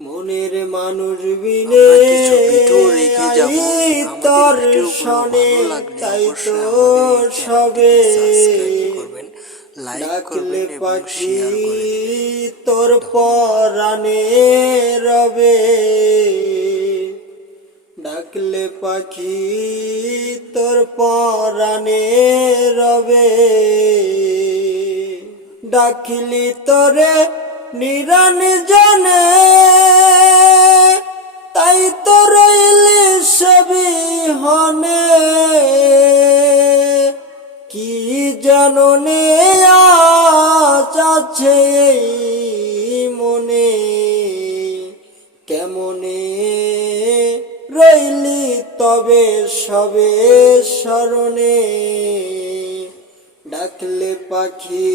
মনের মানুষ বিনে কিছু ভিডিও রেখে যাব। তোর আমাদের ভিডিওগুলো শনে ভালো লাগলে তাই তো অবশ্যই আমাদের এই সবে চ্যানেলটিকে সাবস্ক্রাইব করবেন, লাইক ডাকলে করবেন এবং পাখি শেয়ার করে দিবেন। তোর ধন্যবাদ। পরাণে রবে, ডাকলে পাখি তোর পরাণে রবে, ডাকিলি তোরে নিরান জানে তাই তো রইলি সবই হনে, কি জাননে আজ আছে এই মনে, কেমনে রইলি তবে সবে স্মরণে, ডাকলে পাখি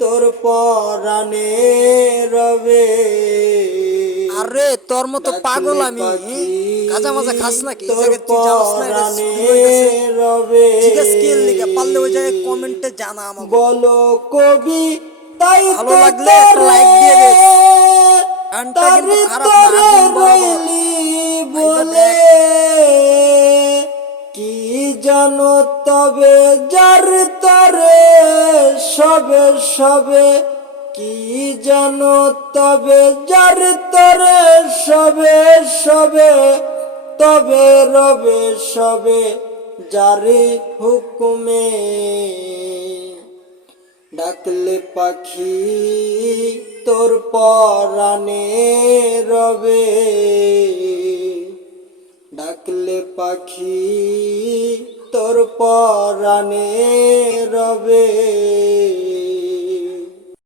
তোর পরাণে রবে। আরে তোর মতো পাগল আমি গাঁজা মাজা খাস নাকি? এই জায়গায় তুই জানাস না এটা পরাণে শুরু হয়ে গেছে? রবে, জিজ্ঞেস কি এর লিগা? পারলে ওই জায়গায় কমেন্টে জানা আমাকে। বলো কবি তাই ভালো তো লাগলে একটা তোরে লাইক দিয়ে দে। গানটা কিন্তু তারি খারাপ না, তোরে আগুন বরাবর। রইলি ভাইবা বলে, দেখ। কি জানো তবে যার তরে সবে সবে, কি জানো তবে যার তরে সবে সবে, তবে রবে সবে যারে হুকুমে, ডাকলে পাখি তোর পরাণে রবে, ডাকলে পাখি তোর পরাণে রবে।